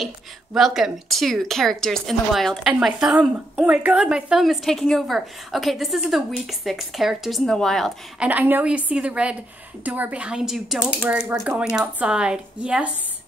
Hi! Welcome to Characters in the Wild. And my thumb! Oh my god, my thumb is taking over. Okay, this is the week 6 Characters in the Wild. And I know you see the red door behind you. Don't worry, we're going outside. Yes,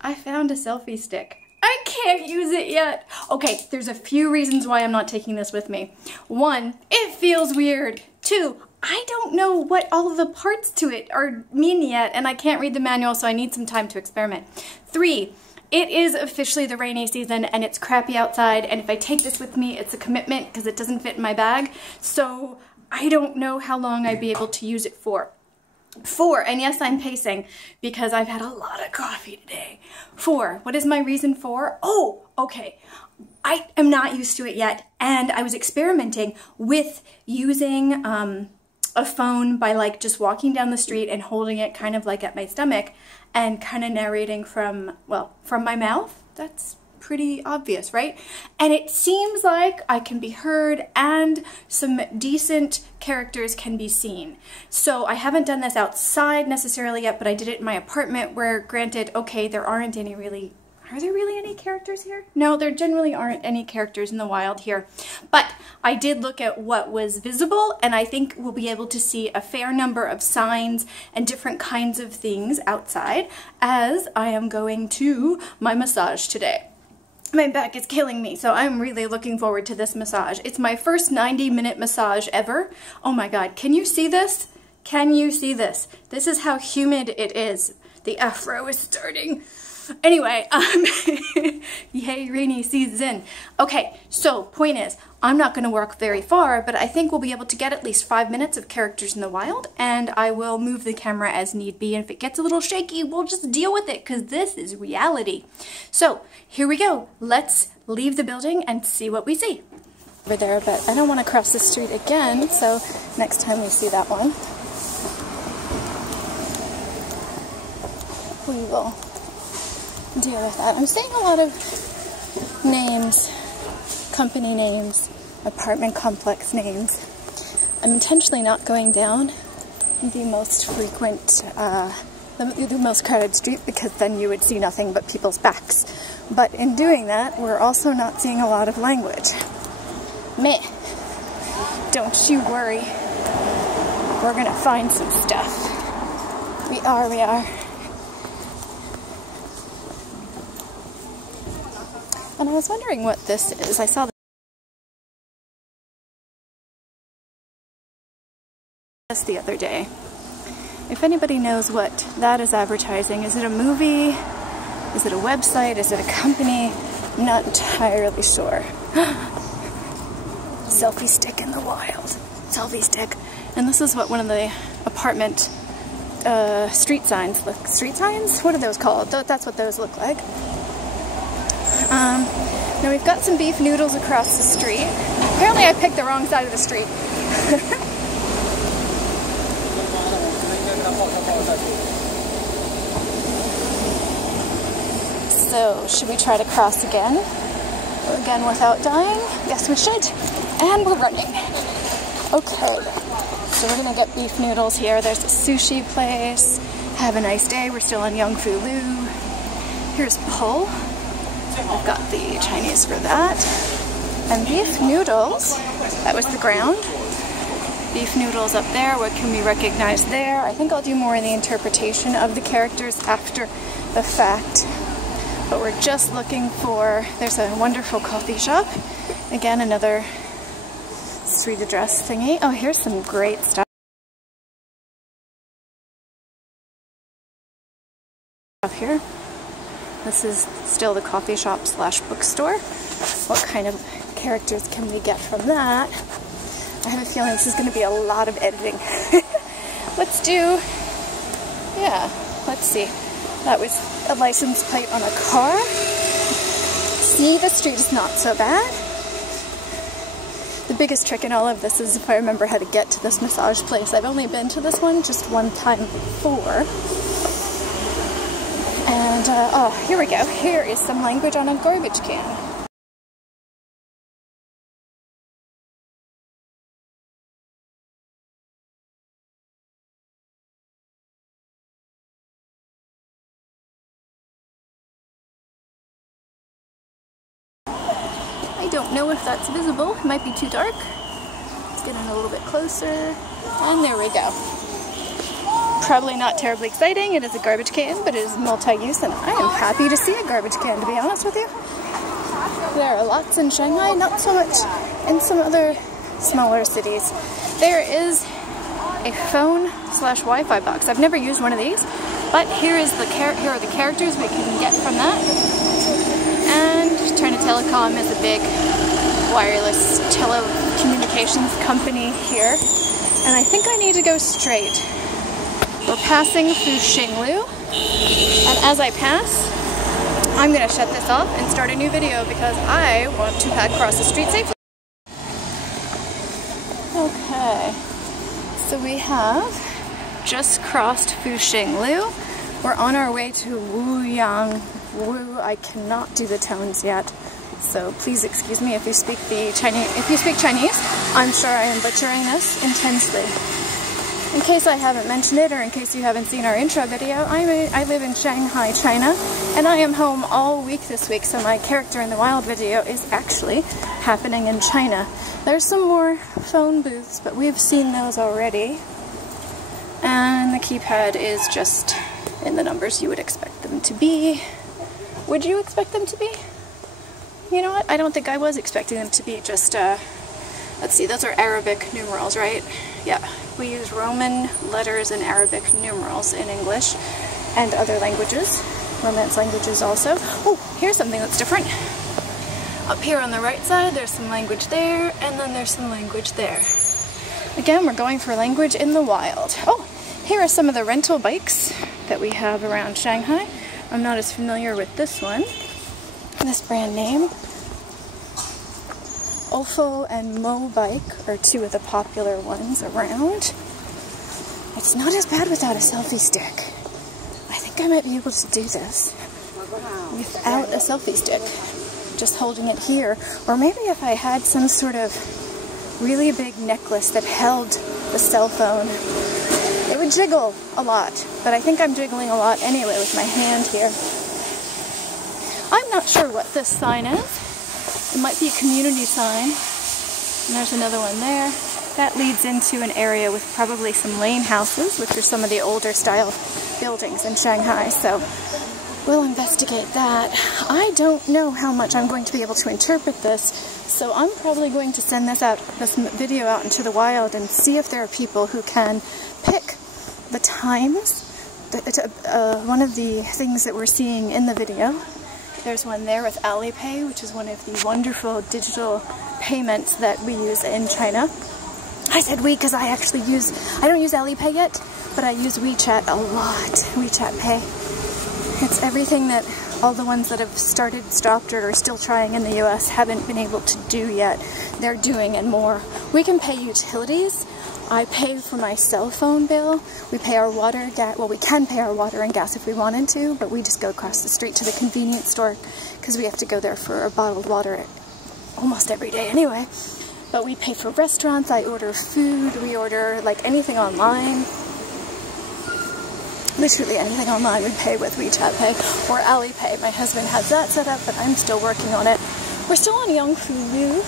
I found a selfie stick. I can't use it yet. Okay, there's a few reasons why I'm not taking this with me. 1, it feels weird. 2, I don't know what all of the parts to it mean yet, and I can't read the manual, so I need some time to experiment. 3, it is officially the rainy season and it's crappy outside, and if I take this with me, it's a commitment because it doesn't fit in my bag, so I don't know how long I'd be able to use it for. 4, and yes, I'm pacing because I've had a lot of coffee today. 4, what is my reason for? Oh, okay. I am not used to it yet, and I was experimenting with using a phone by like just walking down the street and holding it kind of like at my stomach and kind of narrating from, well, from my mouth. That's pretty obvious, right? And it seems like I can be heard and some decent characters can be seen. So I haven't done this outside necessarily yet, but I did it in my apartment where, granted, okay, there aren't any really... Are there really any characters here? No, there generally aren't any characters in the wild here. But I did look at what was visible, and I think we'll be able to see a fair number of signs and different kinds of things outside as I am going to my massage today. My back is killing me, so I'm really looking forward to this massage. It's my first 90-minute massage ever. Oh my god, can you see this? Can you see this? This is how humid it is. The afro is starting. Anyway, yay, rainy season. Okay, so point is, I'm not going to walk very far, but I think we'll be able to get at least 5 minutes of Characters in the Wild, and I will move the camera as need be, and if it gets a little shaky, we'll just deal with it, because this is reality. So, here we go. Let's leave the building and see what we see. Over there, but I don't want to cross the street again, so next time we see that one, we will deal with that. I'm seeing a lot of names, company names, apartment complex names. I'm intentionally not going down the most frequent, the most crowded street, because then you would see nothing but people's backs. But in doing that, we're also not seeing a lot of language. Meh. Don't you worry. We're gonna find some stuff. We are. And I was wondering what this is. I saw this the other day. If anybody knows what that is advertising, is it a movie? Is it a website? Is it a company? I'm not entirely sure. Selfie stick in the wild. Selfie stick. And this is what one of the apartment street signs look. Street signs? What are those called? That's what those look like. Now we've got some beef noodles across the street. Apparently I picked the wrong side of the street. So, should we try to cross again? Again without dying? Yes, we should. And we're running. Okay, so we're gonna get beef noodles here. There's a sushi place. Have a nice day. We're still in Yongfu Lu. Here's Pol. I've got the Chinese for that. And beef noodles, that was the ground. Beef noodles up there, what can we recognize there? I think I'll do more in the interpretation of the characters after the fact. But we're just looking for, there's a wonderful coffee shop. Again, another street address thingy. Oh, here's some great stuff here. This is still the coffee shop slash bookstore. What kind of characters can we get from that? I have a feeling this is going to be a lot of editing. Let's do, yeah, let's see. That was a license plate on a car. See, the street is not so bad. The biggest trick in all of this is if I remember how to get to this massage place. I've only been to this one just one time before. And, oh, here we go. Here is some language on a garbage can. don't know if that's visible. It might be too dark. Let's get in a little bit closer. And there we go. Probably not terribly exciting. It is a garbage can, but it is multi-use, and I am happy to see a garbage can, to be honest with you. There are lots in Shanghai, not so much in some other smaller cities. There is a phone/Wi-Fi box. I've never used one of these, but here are the characters we can get from that. And China Telecom is a big wireless telecommunications company here. And I think I need to go straight. We're passing through Xinglu, and as I pass, I'm going to shut this off and start a new video because I want to cross the street safely. Okay, so we have just crossed Xinglu. We're on our way to Wuyang. I cannot do the tones yet, so please excuse me if you speak Chinese. I'm sure I am butchering this intensely. In case I haven't mentioned it, or in case you haven't seen our intro video, I live in Shanghai, China, and I am home all week this week, so my character in the wild video is actually happening in China. There's some more phone booths, but we've seen those already. And the keypad is just in the numbers you would expect them to be. Would you expect them to be? You know what? I don't think I was expecting them to be just, let's see, those are Arabic numerals, right? Yeah. We use Roman letters and Arabic numerals in English and other languages, Romance languages also. Oh, here's something that's different. Up here on the right side, there's some language there, and then there's some language there. Again, we're going for language in the wild. Oh, here are some of the rental bikes that we have around Shanghai. I'm not as familiar with this one, this brand name. Ofo and Mo Bike are two of the popular ones around. It's not as bad without a selfie stick. I think I might be able to do this without a selfie stick. Just holding it here. Or maybe if I had some sort of really big necklace that held the cell phone, it would jiggle a lot. But I think I'm jiggling a lot anyway with my hand here. I'm not sure what this sign is. It might be a community sign. And there's another one there. That leads into an area with probably some lane houses, which are some of the older style buildings in Shanghai. So we'll investigate that. I don't know how much I'm going to be able to interpret this, so I'm probably going to send this video out into the wild and see if there are people who can pick the times. One of the things that we're seeing in the video. There's one there with Alipay, which is one of the wonderful digital payments that we use in China. I said we because I don't use Alipay yet, but I use WeChat a lot. WeChat Pay. It's everything that all the ones that have stopped, or are still trying in the US haven't been able to do yet. They're doing and more. We can pay utilities. I pay for my cell phone bill. We pay our water, gas. Well, we can pay our water and gas if we wanted to, but we just go across the street to the convenience store because we have to go there for a bottled water almost every day anyway. But we pay for restaurants. I order food. We order like anything online. Literally anything online we pay with WeChat Pay or Alipay. My husband has that set up, but I'm still working on it. We're still on Yangfu,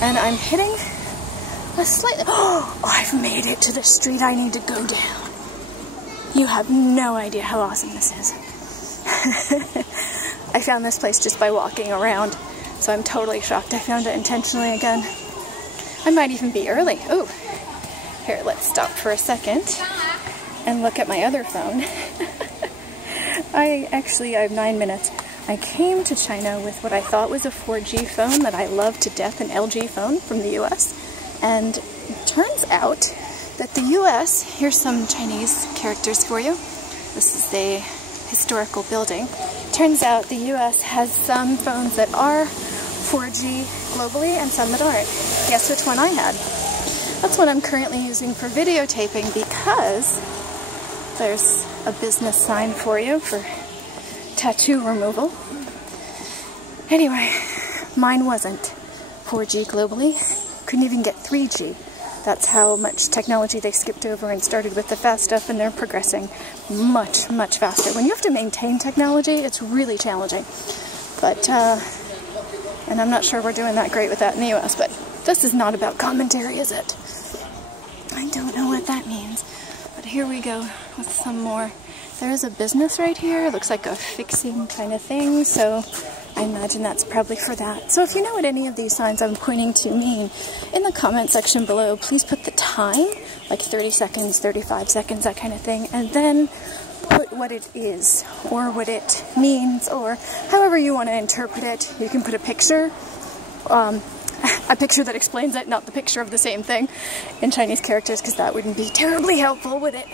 and I'm hitting a slightly... Oh, I've made it to the street I need to go down. You have no idea how awesome this is. I found this place just by walking around, so I'm totally shocked I found it intentionally again. I might even be early. Oh, here, let's stop for a second and look at my other phone. I have 9 minutes. I came to China with what I thought was a 4G phone that I love to death, an LG phone from the US. And it turns out that the US, here's some Chinese characters for you. This is the historical building. Turns out the US has some phones that are 4G globally and some that aren't. Guess which one I had? That's what I'm currently using for videotaping because there's a business sign for you for tattoo removal. Anyway, mine wasn't 4G globally. Couldn't even get 3G. That's how much technology they skipped over and started with the fast stuff, and they're progressing much, much faster. When you have to maintain technology, it's really challenging. But And I'm not sure we're doing that great with that in the US, but this is not about commentary, is it? I don't know what that means. But here we go with some more. There is a business right here. It looks like a fixing kind of thing, so I imagine that's probably for that. So if you know what any of these signs I'm pointing to mean, in the comment section below, please put the time, like 30 seconds, 35 seconds, that kind of thing, and then put what it is, or what it means, or however you want to interpret it. You can put a picture that explains it, not the picture of the same thing in Chinese characters, because that wouldn't be terribly helpful, would it?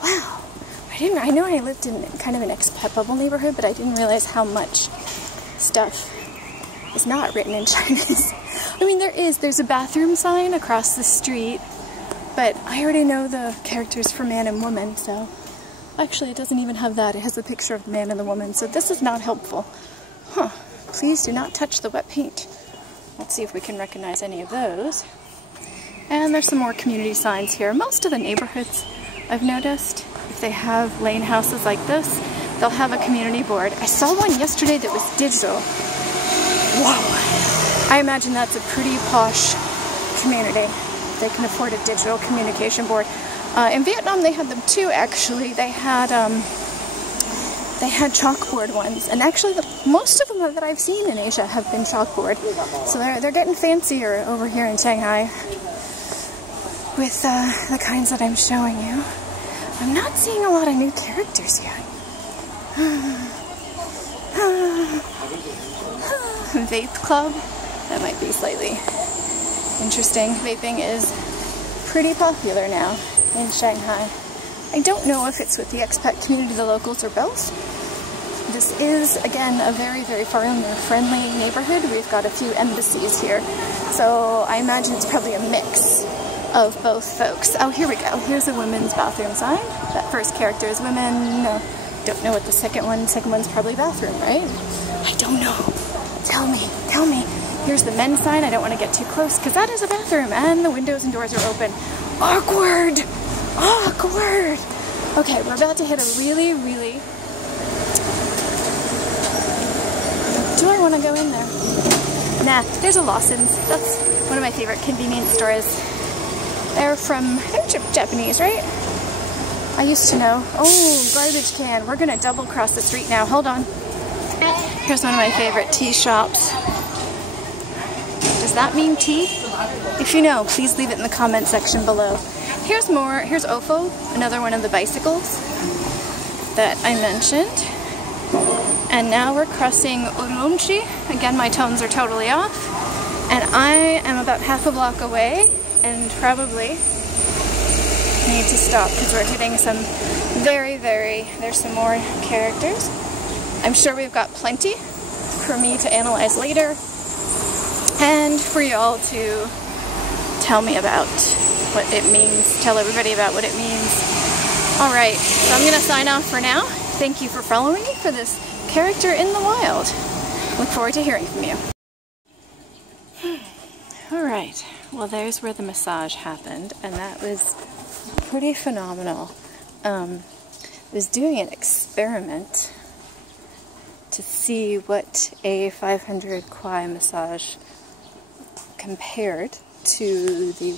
Wow. I know I lived in kind of an expat bubble neighborhood, but I didn't realize how much stuff is not written in Chinese. I mean, there's a bathroom sign across the street, but I already know the characters for man and woman, so actually it doesn't even have that. It has the picture of the man and the woman, so this is not helpful. Huh. Please do not touch the wet paint. Let's see if we can recognize any of those. And there's some more community signs here. Most of the neighborhoods, I've noticed, if they have lane houses like this, they'll have a community board. I saw one yesterday that was digital. Whoa! I imagine that's a pretty posh community. They can afford a digital communication board. In Vietnam, they had them too, actually. They had chalkboard ones, and actually most of them that I've seen in Asia have been chalkboard. So they're getting fancier over here in Shanghai with the kinds that I'm showing you. I'm not seeing a lot of new characters yet. Vape club? That might be slightly interesting. Vaping is pretty popular now in Shanghai. I don't know if it's with the expat community, the locals, or both. This is, again, a very, very foreigner-friendly neighborhood. We've got a few embassies here, so I imagine it's probably a mix of both folks. Oh, here we go. Here's a women's bathroom sign. That first character is women. No, don't know what the second one's probably bathroom, right? I don't know. Tell me, tell me. Here's the men's sign. I don't want to get too close because that is a bathroom and the windows and doors are open. Awkward! Awkward! Okay, we're about to hit a really, really... Do I want to go in there? Nah, there's a Lawson's. That's one of my favorite convenience stores. They're Japanese, right? I used to know. Oh, garbage can. We're gonna double cross the street now. Hold on. Here's one of my favorite tea shops. Does that mean tea? If you know, please leave it in the comment section below. Here's more. Here's Ofo, another one of the bicycles that I mentioned. And now we're crossing Urumqi. Again, my tones are totally off. And I am about half a block away and probably need to stop because we're hitting some there's some more characters. I'm sure we've got plenty for me to analyze later and for y'all to tell me about what it means, tell everybody about what it means. Alright, so I'm going to sign off for now. Thank you for following me for this character in the wild. Look forward to hearing from you. Alright, well there's where the massage happened, and that was pretty phenomenal. I was doing an experiment to see what a 500 kwai massage compared to the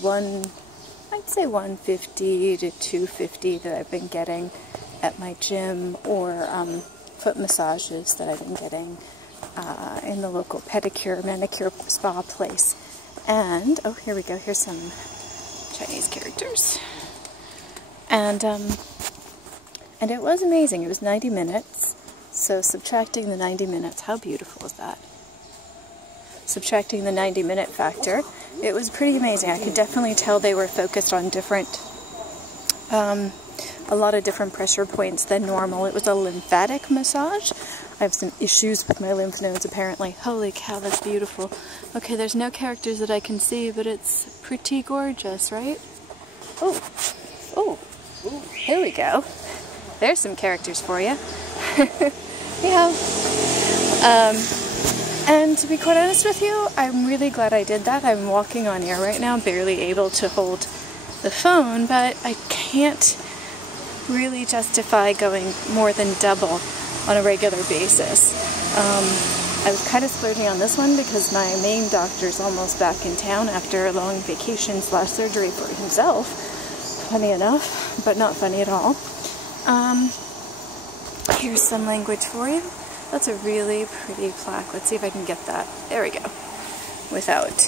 I'd say 150 to 250 that I've been getting at my gym, or foot massages that I've been getting in the local pedicure, manicure spa place. And, oh, here we go, here's some Chinese characters. And it was amazing. It was 90 minutes, so subtracting the 90 minutes, how beautiful is that? Subtracting the 90-minute factor, it was pretty amazing. I could definitely tell they were focused on a lot of different pressure points than normal. It was a lymphatic massage. I have some issues with my lymph nodes apparently. Holy cow, that's beautiful. Okay, there's no characters that I can see, but it's pretty gorgeous, right? Oh, oh, here we go. There's some characters for you. Yeah. And to be quite honest with you, I'm really glad I did that. I'm walking on air right now, barely able to hold the phone, but I can't really justify going more than double on a regular basis. I was kind of splurging on this one because my main doctor's almost back in town after a long vacation / surgery for himself. Funny enough, but not funny at all. Here's some language for you. That's a really pretty plaque. Let's see if I can get that. There we go. Without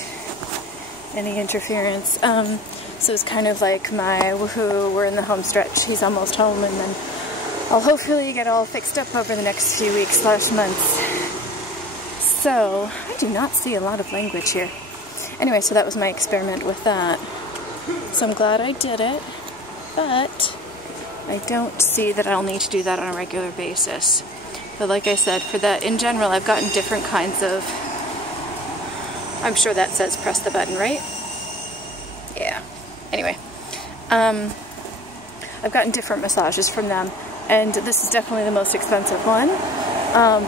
any interference. So it's kind of like my woohoo, we're in the home stretch, he's almost home, and then I'll hopefully get all fixed up over the next few weeks / months. So, I do not see a lot of language here. Anyway, so that was my experiment with that. So I'm glad I did it, but I don't see that I'll need to do that on a regular basis. But like I said, for that, in general, I've gotten different kinds of... I'm sure that says press the button, right? Yeah. Anyway. I've gotten different massages from them, and this is definitely the most expensive one.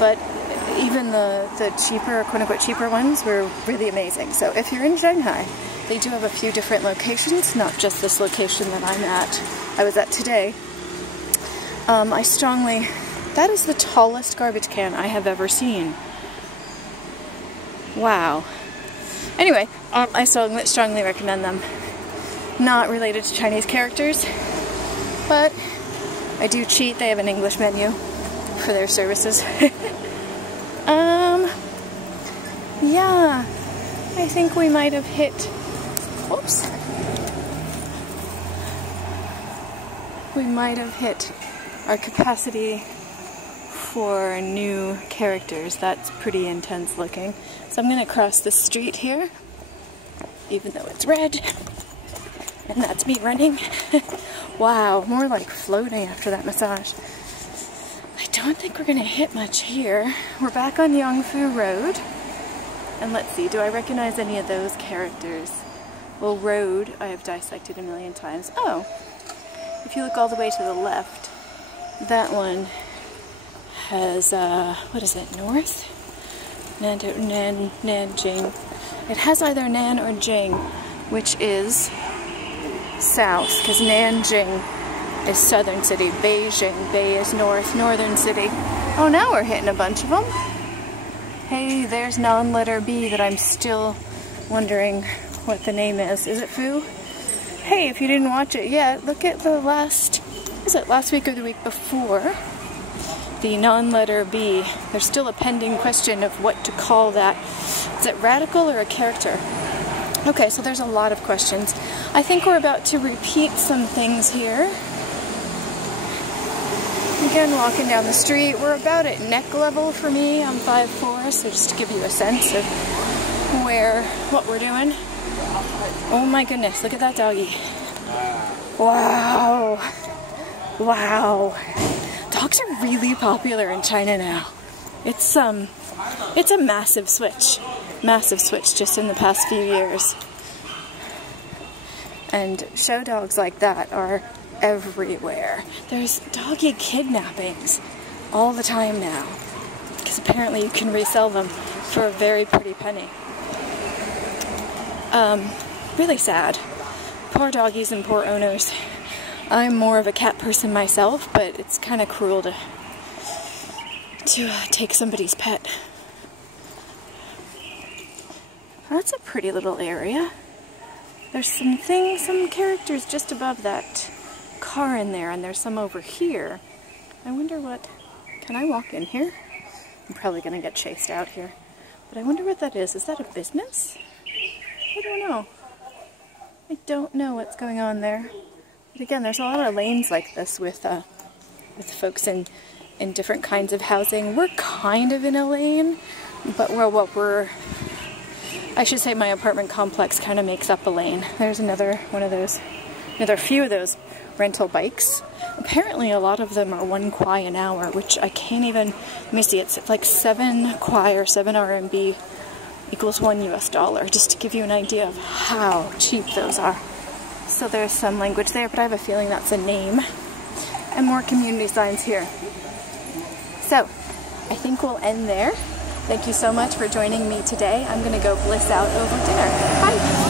But even the cheaper, quote-unquote cheaper ones were really amazing. So if you're in Shanghai, they do have a few different locations, not just this location that I was at today. I strongly... That is the tallest garbage can I have ever seen. Wow. Anyway, I strongly recommend them. Not related to Chinese characters, but I do cheat. They have an English menu for their services. Yeah, I think we might have hit... Oops. We might have hit our capacity for new characters. That's pretty intense looking. So I'm going to cross the street here, even though it's red. And that's me running. Wow, more like floating after that massage. I don't think we're going to hit much here. We're back on Yangfu Road. And let's see, do I recognize any of those characters? Well, road, I have dissected a million times. Oh, if you look all the way to the left, that one has, what is it, north? Nanjing. It has either Nan or Jing, which is south, because Nanjing is southern city, Beijing, Bay is north, northern city. Oh, now we're hitting a bunch of them. Hey, there's non-letter B that I'm still wondering what the name is. Is it Fu? Hey, if you didn't watch it yet, look at the last week or the week before, the non-letter B. There's still a pending question of what to call that. Is it radical or a character? Okay, so there's a lot of questions. I think we're about to repeat some things here. Again, walking down the street, we're about at neck level for me. I'm 5'4", so just to give you a sense of what we're doing. Oh my goodness, look at that doggy. Wow. Wow. Dogs are really popular in China now. It's a massive switch. Massive switch just in the past few years. And show dogs like that are everywhere. There's doggy kidnappings all the time now, because apparently you can resell them for a very pretty penny. Really sad. Poor doggies and poor owners. I'm more of a cat person myself, but it's kind of cruel to take somebody's pet. That's a pretty little area. There's some characters just above that car in there, and there's some over here. I wonder what... Can I walk in here? I'm probably going to get chased out here. But I wonder what that is. Is that a business? I don't know. I don't know what's going on there. But again, there's a lot of lanes like this with folks in different kinds of housing. We're kind of in a lane, but I should say my apartment complex kind of makes up a lane. There's another few of those rental bikes. Apparently a lot of them are 1 kwai an hour, which I can't even, let me see, it's like 7 kwai or 7 RMB equals $1 US, just to give you an idea of how cheap those are. So there's some language there, but I have a feeling that's a name. And more community signs here. So, I think we'll end there. Thank you so much for joining me today. I'm going to go bliss out over dinner. Bye!